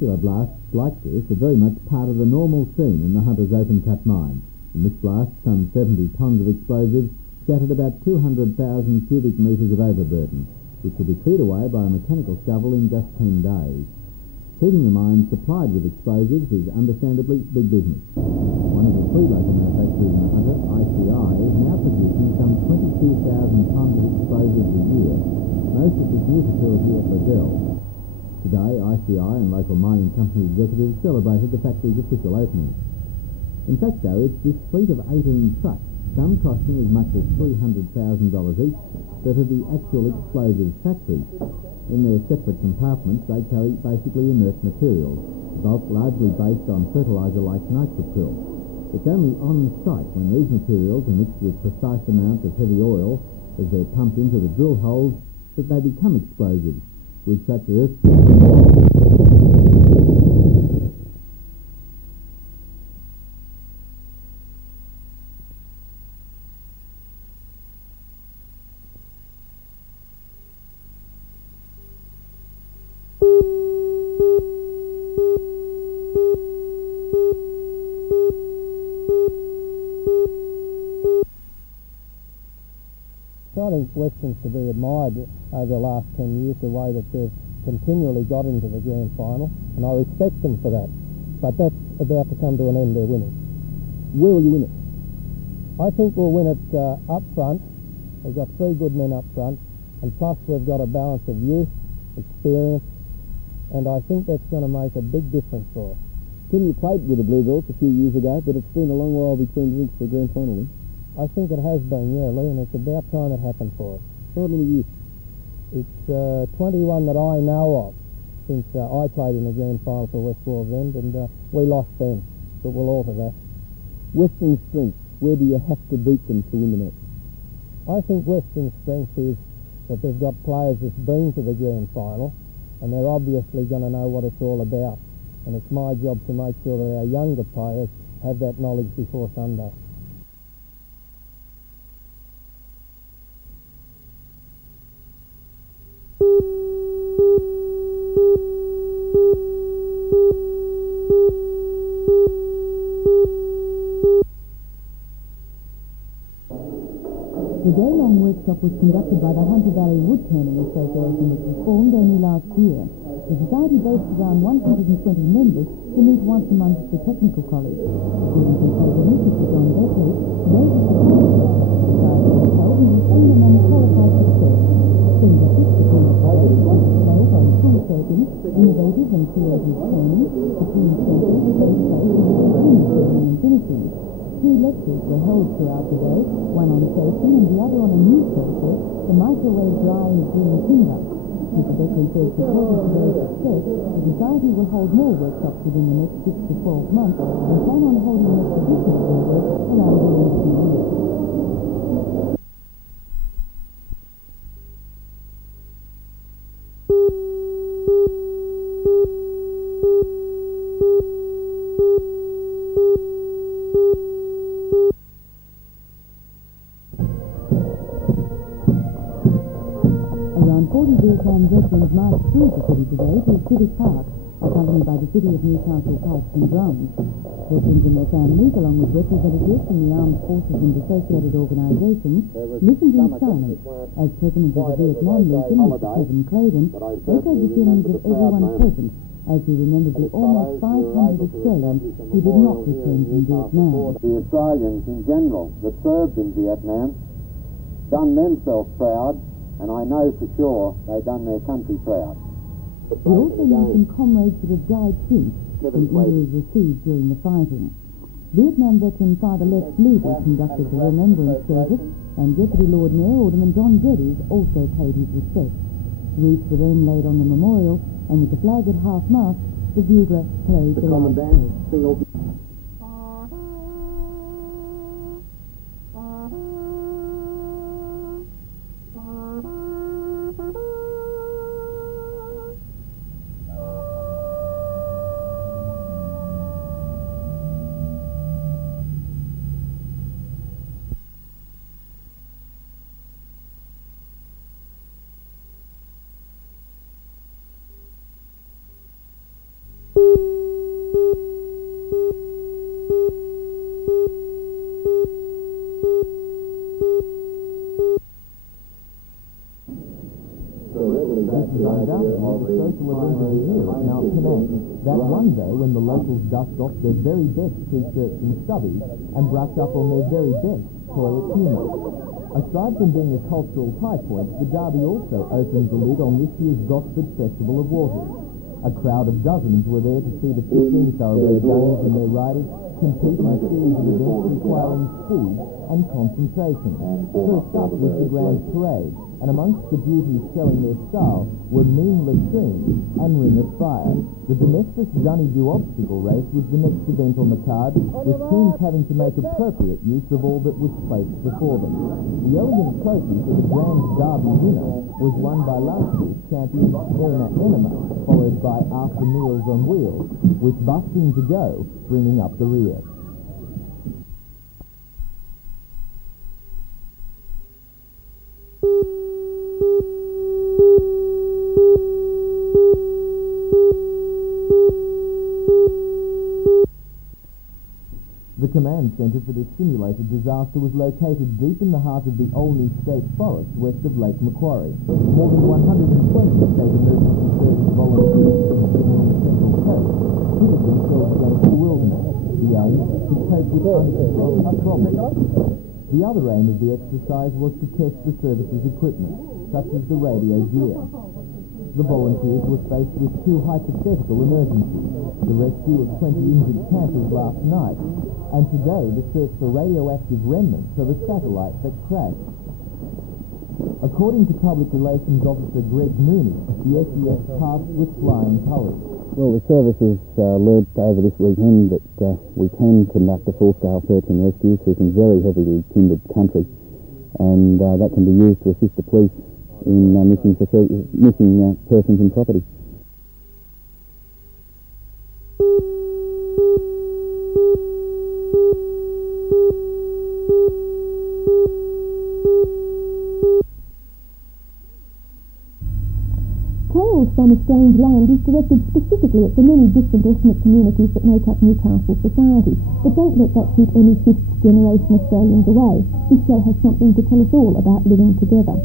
spectacular blasts like this are very much part of the normal scene in the Hunter's open-cut mine. In this blast, some 70 tonnes of explosives scattered about 200,000 cubic metres of overburden, which will be cleared away by a mechanical shovel in just 10 days. Keeping the mine supplied with explosives is understandably big business. One of the three local manufacturers in the Hunter, ICI, is now producing some 22,000 tonnes of explosives a year, most of this new facility at Liddell. Today, ICI and local mining company executives celebrated the factory's official opening. In fact, though, it's this fleet of 18 trucks, some costing as much as $300,000 each, that are the actual explosives factories. In their separate compartments, they carry basically inert materials, bulk largely based on fertiliser like nitropryl. It's only on site when these materials are mixed with precise amounts of heavy oil as they're pumped into the drill holes that they become explosives, with such earth. I think Western's to be admired over the last 10 years, the way that they've continually got into the grand final, and I respect them for that. But that's about to come to an end, they're winning. Where will you win it? I think we'll win it up front. We've got three good men up front, and plus we've got a balance of youth, experience, and I think that's going to make a big difference for us. Tim, you played with the Bluebells a few years ago, but it's been a long while between drinks for a grand final win. I think it has been, yeah, Lee, and it's about time it happened for us. How many years? It's 21 that I know of since I played in the grand final for West Wallsend, and we lost then, but we'll alter that. Western's strength, where do you have to beat them to win the match? I think Western's strength is that they've got players that's been to the grand final, and they're obviously going to know what it's all about, and it's my job to make sure that our younger players have that knowledge before Sunday. The day-long workshop was conducted by the Hunter Valley Wood Turning Association, which was formed only last year. The society boasts around 120 members who meet once a month at the Technical College. According to President Mr. John Beckley, those who the society itself is an unqualified success. 76% of players participate on tool shaping, innovative and creative training, between centres, trade place, and and finishing. Two lectures were held throughout the day, one on shaping and the other on a new process, the microwave drying of green timber. Mr. Beckley says because of today's success, the Society will hold more workshops within the next 6 to 12 months and plan on holding an exhibition of their work around the next few years. Vietnam veterans marched through the city today to Civic Park, accompanied by the City of Newcastle pipes and drums. Veterans and their families, along with representatives from the armed forces and associated organisations, listened in silence as President of the Vietnam Legion, Mr. Kevin Claydon, echoed the feelings of everyone present as he remembered the almost 500 Australians who did not return from Vietnam. The Australians in general that served in Vietnam done themselves proud, and I know for sure they done their country proud. He also mentioned comrades that have died since from injuries received during the fighting. Vietnam veteran Father Les Levy conducted the remembrance service, and Deputy Lord Mayor Alderman John Geddes also paid his respects. Wreaths were then laid on the memorial, and with the flag at half-mast, the bugler played the Commandant single. Dust was the social event of the year at Mount Penang. That one day when the locals dust off their very best t-shirts and stubbies and brush up on their very best toilet humour. Aside from being a cultural high point, the Derby also opens the lid on this year's Gosford Festival of Waters. A crowd of dozens were there to see the 15 thoroughbred donkeys and their riders compete in a series of events requiring speed and concentration. First up was the Grand Parade, and amongst the beauties showing their style were Mean Latrine and Ring of Fire. The domestic Dunny-Do obstacle race was the next event on the card, with teams having to make appropriate use of all that was placed before them. The elegant trophy for the Grand Derby winner was won by last year's champion Erina Enema, followed by After Meals on Wheels, with Busting to Go bringing up the rear. The command centre for this simulated disaster was located deep in the heart of the Olney State Forest west of Lake Macquarie. More than 120 state emergency service volunteers sitting on the central coast pitted themselves against the wilderness. The aim to cope with unexpected problems. The other aim of the exercise was to test the service's equipment, such as the radio gear. The volunteers were faced with two hypothetical emergencies: the rescue of 20 injured campers last night, and today the search for radioactive remnants of a satellite that crashed. According to Public Relations Officer Greg Mooney, the SES passed with flying colours. Well, the service has learnt over this weekend that we can conduct a full-scale search and rescue through some very heavily timbered country, and that can be used to assist the police in missing persons and property. Tales from a Strange Land is directed specifically at the many different ethnic communities that make up Newcastle society. But don't let that keep any fifth-generation Australians away. This show has something to tell us all about living together.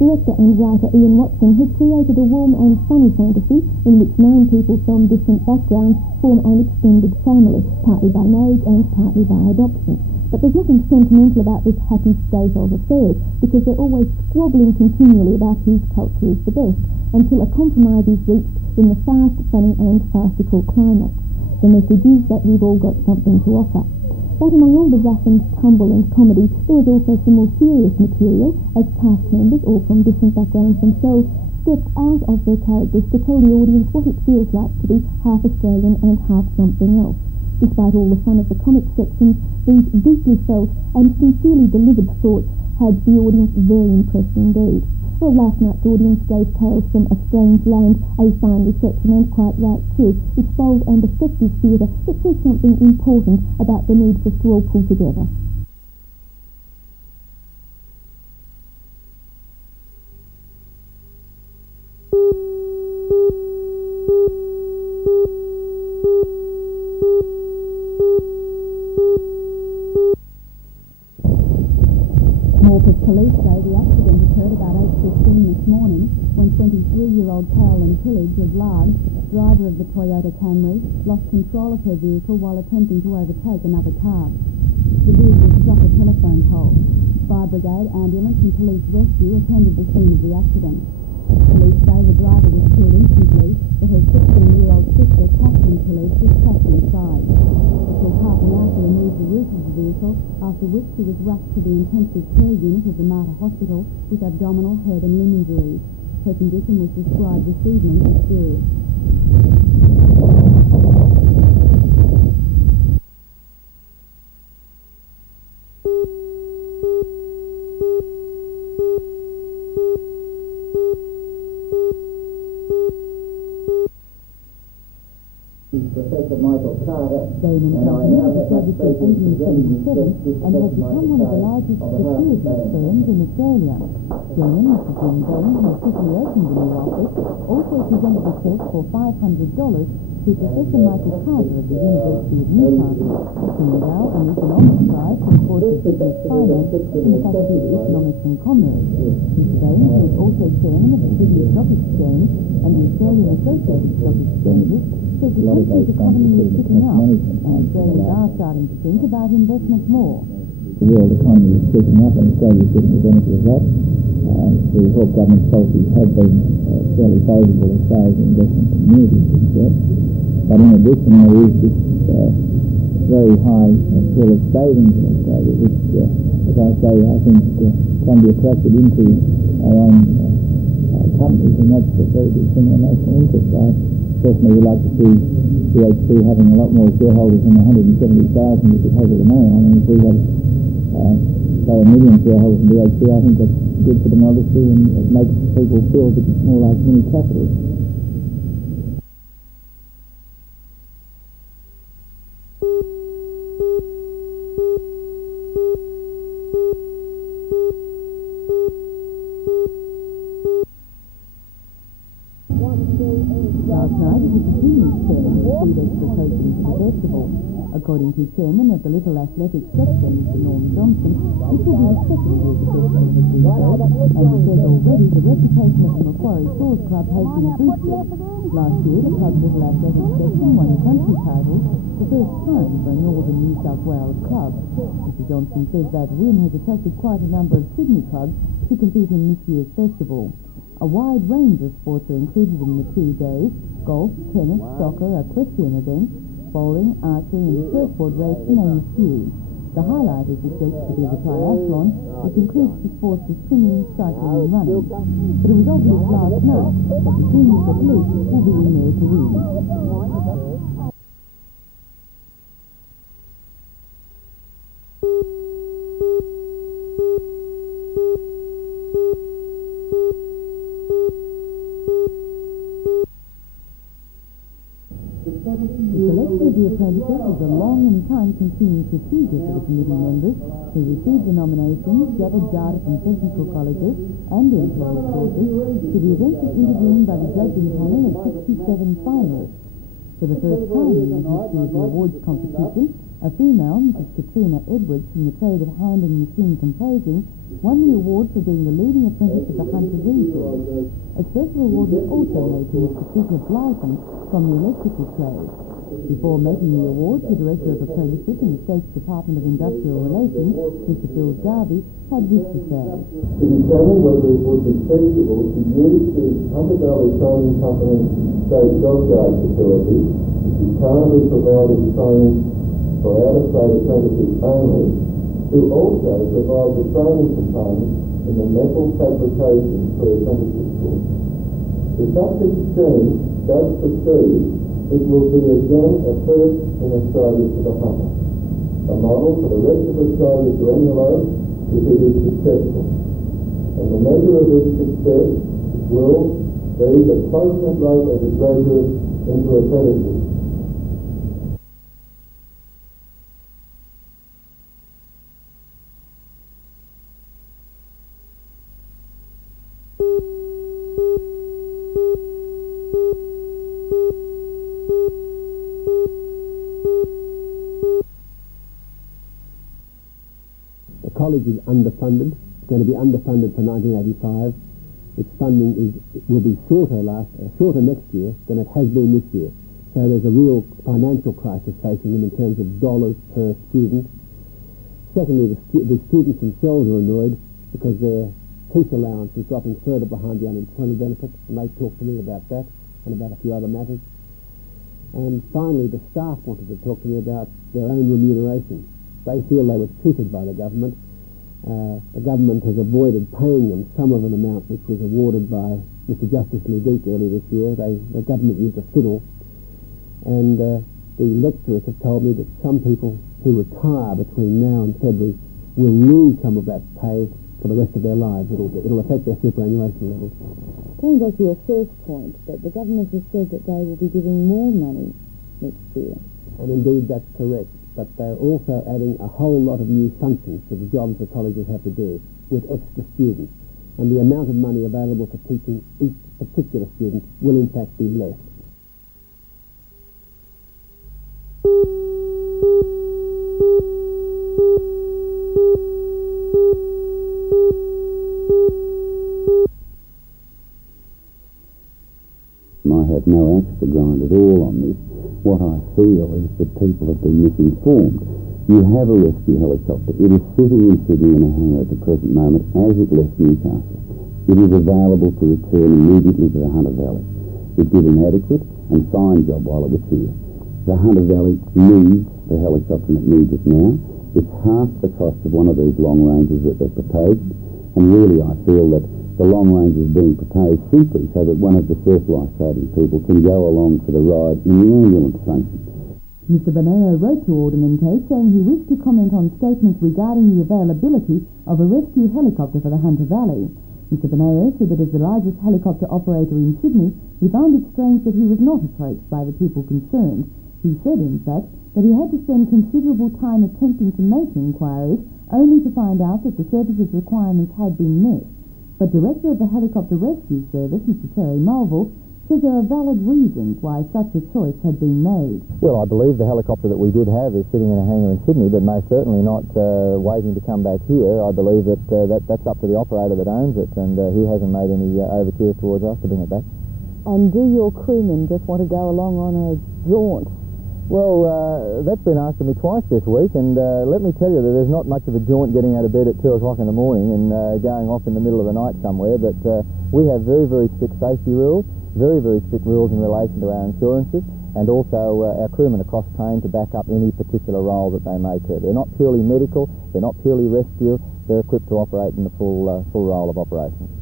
Director and writer Ian Watson has created a warm and funny fantasy in which 9 people from different backgrounds form an extended family, partly by marriage and partly by adoption. But there's nothing sentimental about this happy state of affairs, because they're always squabbling continually about whose culture is the best, until a compromise is reached in the fast, funny and farcical climax. The message is that we've all got something to offer. But among all the rough and tumble and comedy, there was also some more serious material, as cast members, all from different backgrounds themselves, stepped out of their characters to tell the audience what it feels like to be half Australian and half something else. Despite all the fun of the comic sections, these deeply felt and sincerely delivered thoughts had the audience very impressed indeed. Well, last night's audience gave Tales from a Strange Land a fine reception, and quite right too. It's bold and effective theatre that says something important about the need for us to all pull together. Police say the accident occurred about 8:15 this morning when 23-year-old Carolyn Tillage of Largs, driver of the Toyota Camry, lost control of her vehicle while attempting to overtake another car. The vehicle struck a telephone pole. Fire brigade, ambulance and police rescue attended the scene of the accident. Police say the driver was killed instantly, but her 16-year-old sister, Catherine Tillage, was trapped inside. It took half an hour to remove the roof of the vehicle, after which she was rushed to the intensive care unit of the Mater Hospital with abdominal, head and limb injuries. Her condition was described this evening as serious. Professor Michael Carter Bain and Company was established in 1877 and has become one of the largest securities firms in Australia. Chairman Mr. Jim Bain, who officially opened the new office, also presented a cheque for $500 to Professor Michael Carter of the University of Newcastle to endow an economics prize from the Course of Business Finance in the Faculty of Economics and Commerce. Mr. Bain, who is also chairman of the Sydney Stock Exchange and the Australian Associated Stock Exchanges, says the country's economy is picking up and Australians are starting to think about investment more. The world economy is picking up and Australia is getting the benefit of that. The Hawke government's policies have been fairly favourable as far as the investment community is concerned. But in addition, there is this very high pool of savings in Australia, which, as I say, I think can be attracted into our own companies, and that's a very good thing in the national interest. I personally would like to see BHP having a lot more shareholders than 170,000 which it has at the moment. I mean, if we had, say, 1 million shareholders in BHP, I think that's good for democracy and it makes people feel that it's more like mini capitalists. Last night, it was the junior chairman who received expectations for the festival. According to chairman of the Little Athletics Sector, Mr. Norm Johnson, this will be the second year the festival has been held, and he says already the reputation of the Macquarie Stores Club has been boosted. Last year, the club's Little Athletics Section won the country title, the first time for a northern New South Wales club. Mr. Johnson says that win has attracted quite a number of Sydney clubs to compete in this year's festival. A wide range of sports are included in the 2 days: golf, tennis, soccer, equestrian events, bowling, archery and surfboard race, to name a few. The highlight is expected to be the triathlon, which includes the sports of swimming, cycling and running. But it was obvious last night that the juniors at least will be in there to win. The selection of the apprentices was a long and time-consuming procedure for the committee members who received the nominations, gathered data from technical colleges and employer sources to the eventual interviewing by the judging panel of 67 finalists. For the first time in the history of the awards competition, a female, Mrs. Katrina Edwards, from the trade of hand and machine composing, won the award for being the leading apprentice of the Hunter region. A special award was also made to Mr. Sigrid Blyton from the electrical trade. Before making the award, the Director of Apprenticeship in the State's Department of Industrial Relations, Mr. Phil Darby, had this to say. To determine whether it would be feasible to use the Hunter Valley Training Company State Dockyard facility, which is currently providing training for out-of-state apprentices only, to also provide the training component in the metal fabrication for apprenticeship course. If such a scheme does proceed, it will be again a first in Australia for the Hunter, a model for the rest of Australia to emulate if it is successful. And the measure of its success will be the placement rate of the graduates into apprenticeship. The college is underfunded. It's going to be underfunded for 1985. Its funding will be shorter next year than it has been this year. So there's a real financial crisis facing them in terms of dollars per student. Secondly, the students themselves are annoyed because their teach allowance is dropping further behind the unemployment benefit, and they talked to me about that and about a few other matters. And finally, the staff wanted to talk to me about their own remuneration. They feel they were cheated by the government. The government has avoided paying them some of an amount which was awarded by Mr. Justice Leduc earlier this year. The government used a fiddle, and the lecturers have told me that some people who retire between now and February will lose some of that pay for the rest of their lives. It'll affect their superannuation levels. Going back to your first point, that the government has said that they will be giving more money next year. And indeed that's correct. But they're also adding a whole lot of new functions to the jobs the colleges have to do with extra students. And the amount of money available for teaching each particular student will in fact be less. I have no axe to grind at all on this. What I feel is that people have been misinformed. You have a rescue helicopter. It is sitting in Sydney in a hangar at the present moment as it left Newcastle. It is available to return immediately to the Hunter Valley. It did an adequate and fine job while it was here. The Hunter Valley needs the helicopter and it needs it now. It's half the cost of one of these long ranges that they've proposed, and really I feel that the long range is being proposed simply so that one of the surf life-saving people can go along for the ride in the ambulance function. Mr. Boneo wrote to Alderman Tate saying he wished to comment on statements regarding the availability of a rescue helicopter for the Hunter Valley. Mr. Boneo said that as the largest helicopter operator in Sydney, he found it strange that he was not approached by the people concerned. He said, in fact, that he had to spend considerable time attempting to make inquiries only to find out that the service's requirements had been met. But Director of the Helicopter Rescue Service, Mr. Terry Mulville, says there are valid reasons why such a choice had been made. Well, I believe the helicopter that we did have is sitting in a hangar in Sydney, but most certainly not waiting to come back here. I believe that, that's up to the operator that owns it, and he hasn't made any overtures towards us to bring it back. And do your crewmen just want to go along on a jaunt? Well, that's been asked of me twice this week, and let me tell you that there's not much of a jaunt getting out of bed at 2 o'clock in the morning and going off in the middle of the night somewhere, but we have very, very strict safety rules, very, very strict rules in relation to our insurances, and also our crewmen are cross-trained to back up any particular role that they may occur. They're not purely medical, they're not purely rescue, they're equipped to operate in the full role of operations.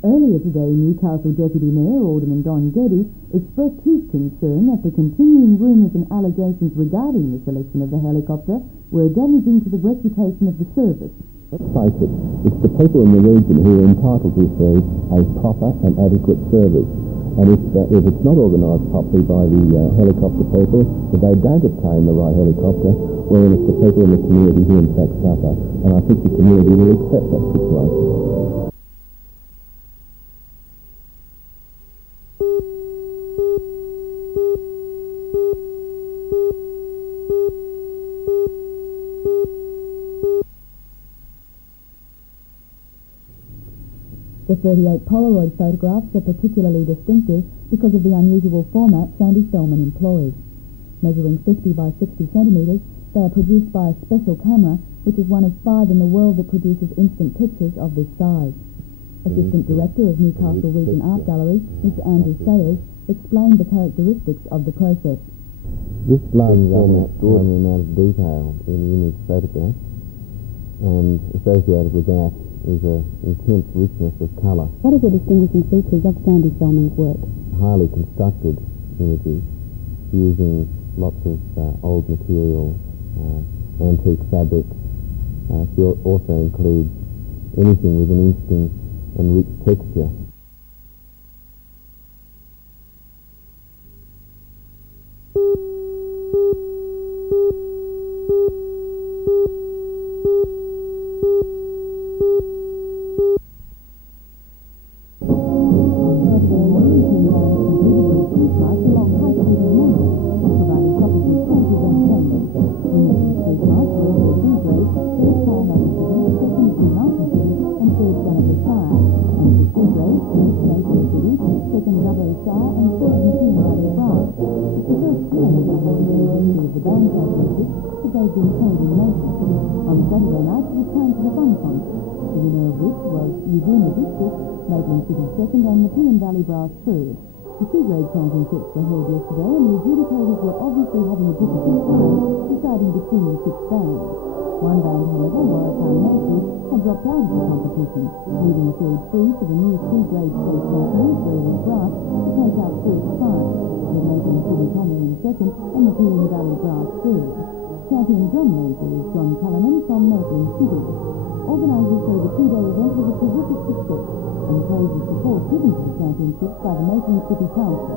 Earlier today, Newcastle Deputy Mayor Alderman Don Geddes expressed his concern that the continuing rumours and allegations regarding the selection of the helicopter were damaging to the reputation of the service. Let's face it, it's the people in the region who are entitled to receive a proper and adequate service. And if it's not organised properly by the helicopter people, if they don't obtain the right helicopter, well, then it's the people in the community who in fact suffer. And I think the community will accept that situation. The 38 Polaroid photographs are particularly distinctive because of the unusual format Sandy Spellman employs. Measuring 50 by 60 centimetres, they are produced by a special camera, which is one of 5 in the world that produces instant pictures of this size. Assistant Director of Newcastle Region Art Gallery, Mr. Andrew Sayers, explained the characteristics of the process. This large format extraordinary amount of detail in the image photograph, and associated with that is an intense richness of colour. What are the distinguishing features of Sandy Spellman's work? Highly constructed images using lots of old materials, antique fabrics. She also includes anything with an interesting and rich texture. Second and the Peon Valley Brass third. The two-grade championships were held yesterday and the adjudicators were obviously having a difficult time deciding between the 6 bands. One band, however, Warwicktown Medical, had dropped out of the competition, leaving the field free for the new two-grade state champions, Burwood Brass, to take out first prize, with Maitland City coming in second and the Peon Valley Brass third. Champion drum major is John Cullinan from Maitland City. Organisers say the two-day event was a terrific success and praise the support given to the championships by the Maitland City Council.